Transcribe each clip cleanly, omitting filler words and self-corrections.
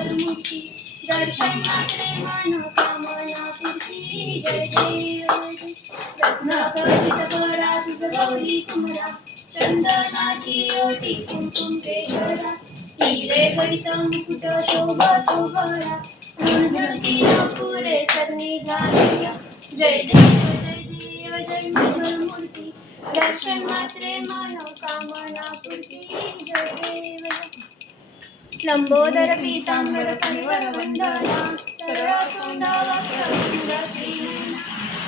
मंगलमूर्ती दर्शन मात्रे मनोकामना पूर्ती जय देव रत्नाकर्षित गौरा तुझ गौरी कुमरा चंदनाची ओटी कुंकुम केशरा हिरे घडित मुकुट शोभतो गळा झुळझुळती पुरे सन्निधानया जय देव जय मंगलमूर्ती दर्शन मात्रे मनोकामना पूर्ती जय देव लंबोदर पीतांबर परिवर वंदना सरळ तोंड वक्र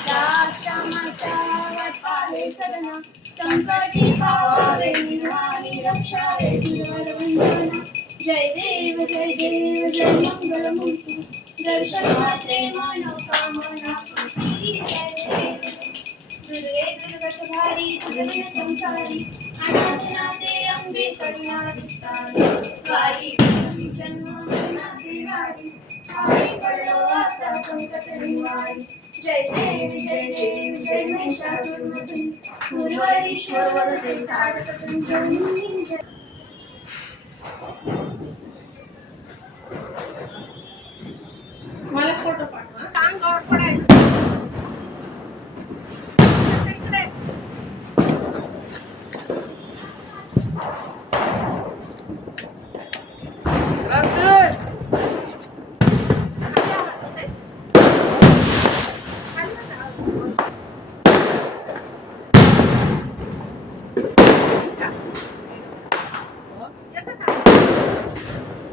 दाक्षामाच्या वाटपाले सदना संकटी भावावे निर्वाणी रक्षा रे तुझवर वंदना जय देव जय मंगलमूर्ती दर्शन मात्रे मनोकामना पूर्ती जय देव दुर्गे दुर्गत भारी तुझे संसारी अनाथनाथे अंबे करुणा विस्तारी वारी जन्म मरणाचे वारी आई पडलो आता संकट निवारी जय देव जय महिषासुरमर्दिनी गुरुवरीश्वर वरदे तारक संजीवनी जय मला फोटो पाठवा अंगावर पडायचं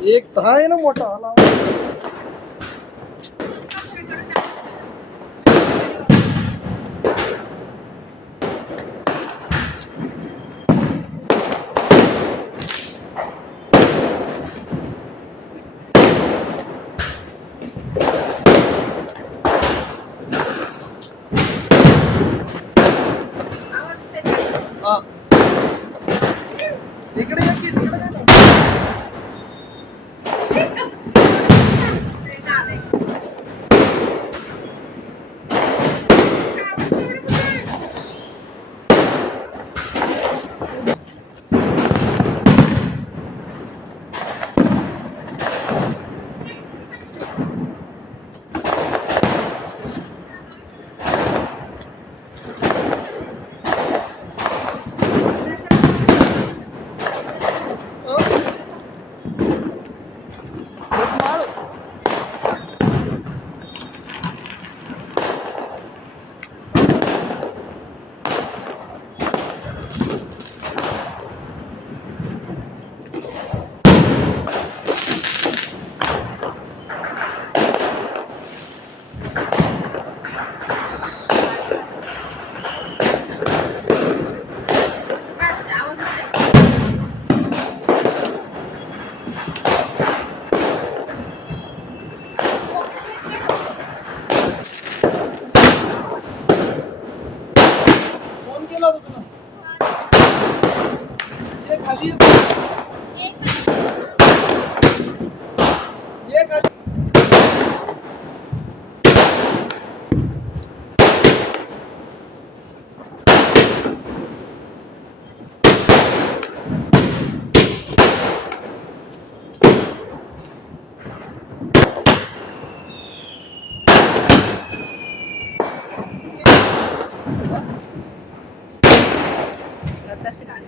एक दहा आहे ना मोठा आला इकडे येते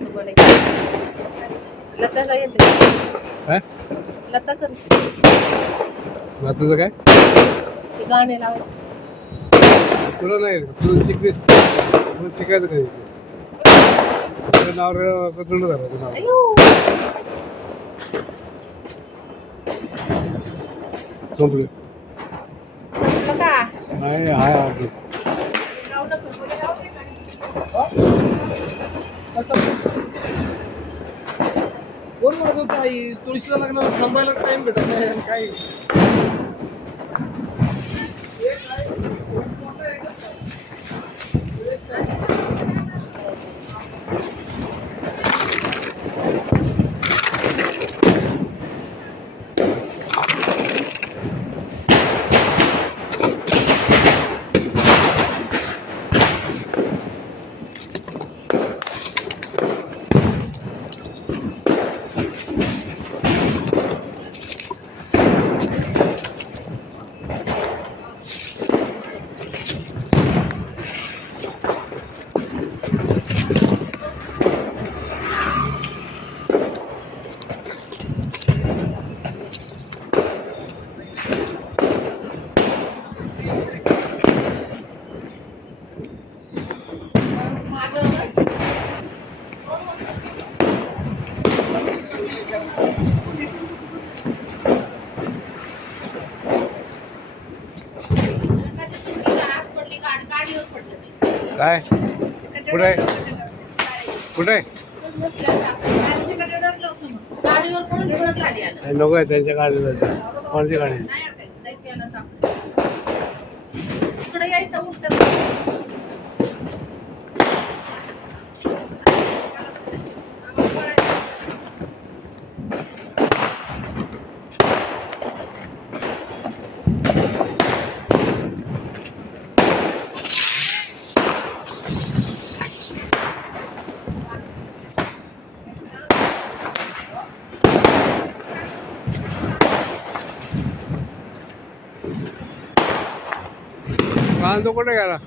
तिकडे नाही लताला येते काय लता करते तुझं काय ते गाणे लावायचं तुला नाही तुला शिकलीस तुला शिकायचं काय तुझं नाव बदलून झालं तुझं नाव अयो संपलं संपलं का नाही हाय अजून कोण वाजवत आई तुळशीला लग्नाला थांबायला टाइम भेटत नाही आणि काही काय कुठे आहे कुठे आहे गाडीवर पळून परत आली आलं. नको आहे त्यांच्या गाडीला जायचं. कोणाची गाडी आहे? इकडे यायचं उलट. कांदो कुठे गेला